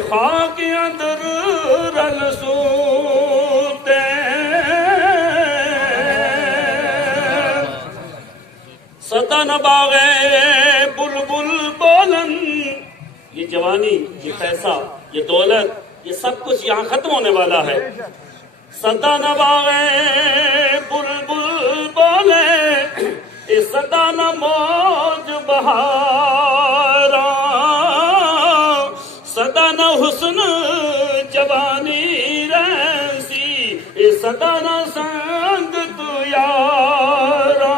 خاک اندر رلسوتے سدا نباغے بلبل بولن. یہ جوانی، یہ پیسہ، یہ دولت، یہ سب کچھ یہاں ختم ہونے والا ہے. سدا نباغے بلبل بولے سدا نہ موج بہارا سدا نہ حسن جوانی رسی سدا نہ سنگ تو یارا.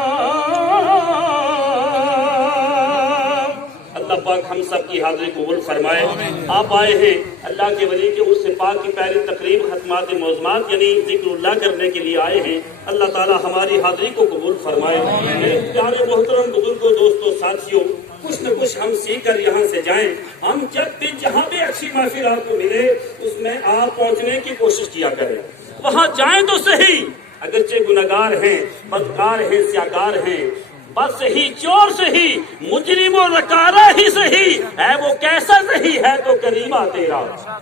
اللہ پاک ہم سب کی حاضری قبول فرمائے. آپ آئے ہیں اللہ کے ولی کے اس پاک کی پہلی تقریب ختمات موضوعات یعنی ذکر اللہ کرنے کے لیے آئے ہیں. اللہ تعالی ہماری حاضری کو قبول فرمائے. میرے پیارے محترم بزرگوں، دوستوں، ساتھیوں، کچھ نہ کچھ ہم سیکھ کر یہاں سے جائیں. ہم جب بھی جہاں بھی اچھی محفل آپ کو ملے اس میں آپ پہنچنے کی کوشش کیا کریں. وہاں جائیں تو صحیح، اگرچہ گناہگار ہیں، بدکار ہیں، سیاکار ہیں، بس صحیح، چور صحیح، مجرم و رکارہ ہی صحیح ہے، وہ کیسا صحیح ہے تو کریمہ تیرا.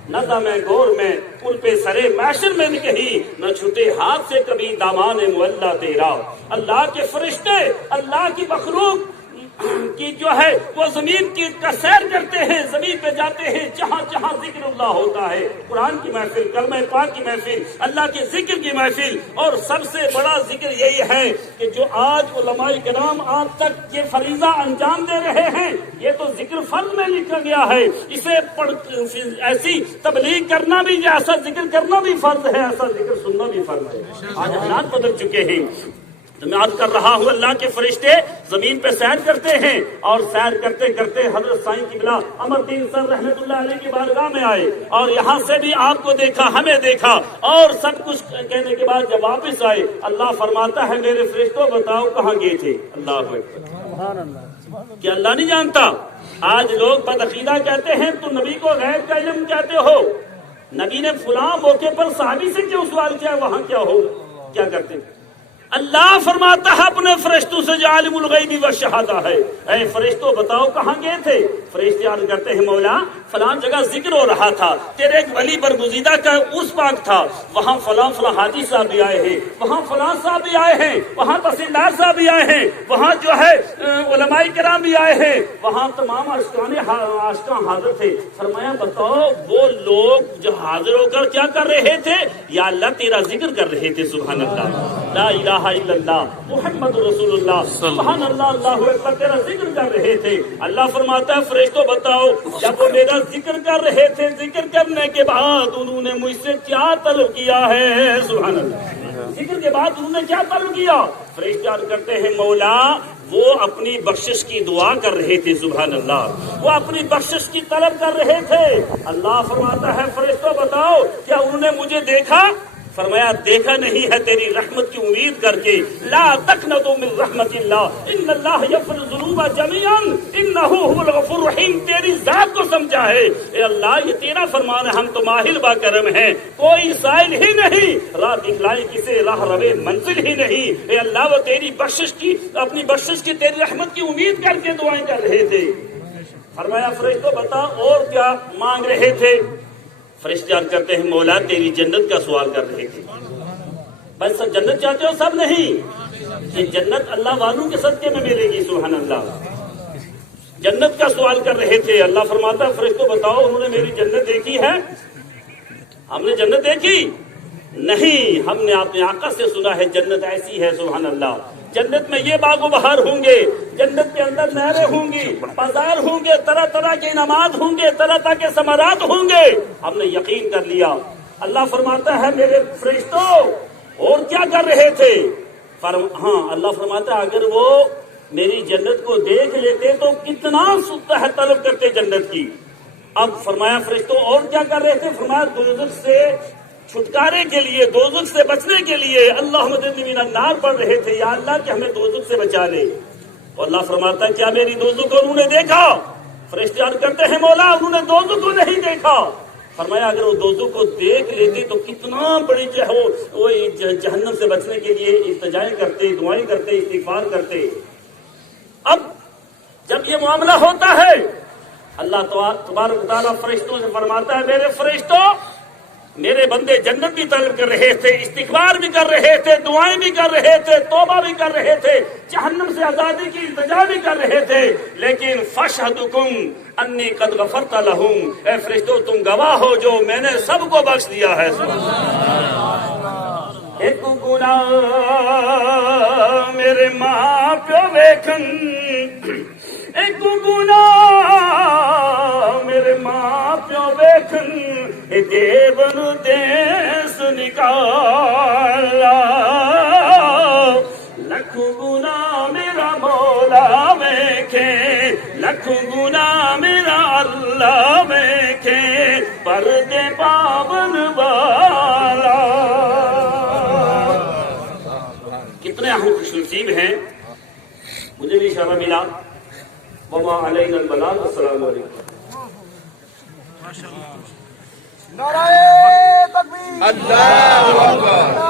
نظم گور میں پل پہ سرے معاشر میں بھی کہیں نہ چھوٹے ہاتھ سے کبھی دامان معلّہ تیرا. اللہ کے فرشتے، اللہ کی مخلوق کی جو ہے وہ زمین کا سیر کرتے ہیں، زمین پہ جاتے ہیں جہاں جہاں ذکر اللہ ہوتا ہے. قرآن کی محفل، کلمہ پاک کی محفل، اللہ کے ذکر کی محفل. اور سب سے بڑا ذکر یہی ہے کہ جو آج علماء کرام آپ تک یہ فریضہ انجام دے رہے ہیں، یہ تو ذکر فرض میں لکھا گیا ہے. اسے ایسی تبلیغ کرنا بھی، ایسا ذکر کرنا بھی فرض ہے، ایسا ذکر سننا بھی فرض ہے. آج حالات بدل چکے ہیں. تو میں عرض کر رہا ہوں اللہ کے فرشتے زمین پہ سیر کرتے ہیں اور سیر کرتے کرتے حضرت سائیں قبلہ امر دین سر رحمت اللہ علیہ کی بارگاہ میں آئے اور یہاں سے بھی آپ کو دیکھا، ہمیں دیکھا، اور سب کچھ کہنے کے بعد جب واپس آئے اللہ فرماتا ہے میرے فرشتوں بتاؤ کہاں گئے تھے. اللہ اکبر. کیا اللہ نہیں جانتا؟ آج لوگ بدعقیدہ کہتے ہیں تو نبی کو غیب کا علم کہتے ہو. نبی نے فلاں موقع پر صحابی سے کیوں سوال کیا، وہاں کیا ہو، کیا کرتے ہیں؟ اللہ فرماتا ہے اپنے فرشتوں سے جو عالم الغیب والشہادہ ہے، اے فرشتوں بتاؤ کہاں گئے تھے؟ فرشتے عرض کرتے ہیں مولا فلاں جگہ ذکر ہو رہا تھا، تیرے ایک ولی برگزیدہ کا اس پاک تھا، وہاں فلاں فلاں حاجی صاحب بھی آئے ہیں، وہاں فلاں صاحب بھی آئے ہیں، وہاں تحصیلدار صاحب بھی آئے ہیں، وہاں جو ہے علماء کرام بھی آئے ہیں، وہاں تمام عاشقان حاضر تھے. فرمایا بتاؤ وہ لوگ جو حاضر ہو کر کیا کر رہے تھے؟ یا اللہ تیرا ذکر کر رہے تھے. سبحان اللہ، لا الہ الا اللہ محمد رسول اللہ، سبحان اللہ، اللہ اکبر، تیرا ذکر کر رہے تھے. اللہ فرماتا ہے فرشتوں بتاؤ جب وہ میرا ذکر کر رہے تھے، ذکر کرنے کے بعد انہوں نے مجھ سے کیا طلب کیا ہے؟ سبحان اللہ. ذکر کے بعد انہوں نے کیا طلب کیا؟ فرشتے عرض کرتے ہیں مولا وہ اپنی بخشش کی دعا کر رہے تھے. سبحان اللہ، وہ اپنی بخشش کی طلب کر رہے تھے. اللہ فرماتا ہے فرشتوں بتاؤ کیا انہوں نے مجھے دیکھا؟ فرمایا دیکھا نہیں ہے، تیری رحمت کی امید کر کے. لا تقنطوا من رحمت اللہ ان اللہ یغفر الذنوب جميعا انہ هو الغفور الرحیم. تیری ذات کو سمجھا ہے اے اللہ، یہ تیرا فرمان ہے، ہم تو ماہر با کرم ہیں، کوئی سائل ہی نہیں، راہ دکھلائی کسے راہ روے منزل ہی نہیں. اے اللہ وہ تیری بخشش کی، اپنی بخشش کی، تیری رحمت کی امید کر کے دعائیں کر رہے تھے. فرمایا فرشتوں بتا اور کیا مانگ رہے تھے؟ فرشتے عرض کرتے ہیں مولا تیری جنت کا سوال کر رہے تھے. بس سب جنت چاہتے ہو؟ سب نہیں، یہ جنت اللہ والوں کے صدقے میں ملے گی. سبحان اللہ. جنت کا سوال کر رہے تھے. اللہ فرماتا ہے فرشتوں بتاؤ انہوں نے میری جنت دیکھی ہے؟ ہم نے جنت دیکھی نہیں، ہم نے اپنے آقا سے سنا ہے جنت ایسی ہے. سبحان اللہ. جنت میں یہ باغ و بہار ہوں گے، جنت کے اندر نہریں ہوں گی، بازار ہوں گے، طرح طرح کے انعامات ہوں گے، طرح طرح کے ثمرات ہوں گے. ہم نے یقین کر لیا. اللہ فرماتا ہے میرے فرشتوں اور کیا کر رہے تھے؟ ہاں اللہ فرماتا ہے اگر وہ میری جنت کو دیکھ لیتے تو کتنا طلب کرتے جنت کی. اب فرمایا فرشتوں اور کیا کر رہے تھے؟ فرمایا دوزخ سے چھٹکارے کے لیے، دوزخ سے بچنے کے لیے اللہم اجرنی من النار پڑھ رہے تھے، یا اللہ کہ ہمیں دوزخ سے بچا لے. اور اللہ فرماتا ہے کیا میری دوزخ کو انہوں نے دیکھا؟ فرشتے عرض کرتے ہیں مولا انہوں نے دوزخ کو نہیں دیکھا. فرمایا اگر وہ دوزخ کو دیکھ لیتے تو کتنا بڑی جو ہے وہ جہنم سے بچنے کے لیے التجائیں کرتے، دعائیں کرتے، استغفار کرتے. اب جب یہ معاملہ ہوتا ہے اللہ تبارک و تعالیٰ فرشتوں سے فرماتا ہے میرے فرشتوں میرے بندے جنت بھی طلب کر رہے تھے، استغفار بھی کر رہے تھے، دعائیں بھی کر رہے تھے، توبہ بھی کر رہے تھے، جہنم سے آزادی کی التجا بھی کر رہے تھے، لیکن فاشهدکم انی قد غفرت لہم، اے فرشتوں تم گواہ ہو جو میں نے سب کو بخش دیا ہے۔ ایک گناہ میرے ماں پیو ویکھن، ایک گناہ میرے ماں پیو ویکھن، دیون دیس نکالا، لکھ گناہ میرا مولا ویکھے، لکھ گناہ میرا اللہ ویکھے، پردے پاون والا۔ کتنے ہم خوش نصیب ہیں، مجھے بھی اشارہ ملا، وما علینا البلاغ۔ السلام علیکم۔ نعرہ تکبیر، اللہ اکبر۔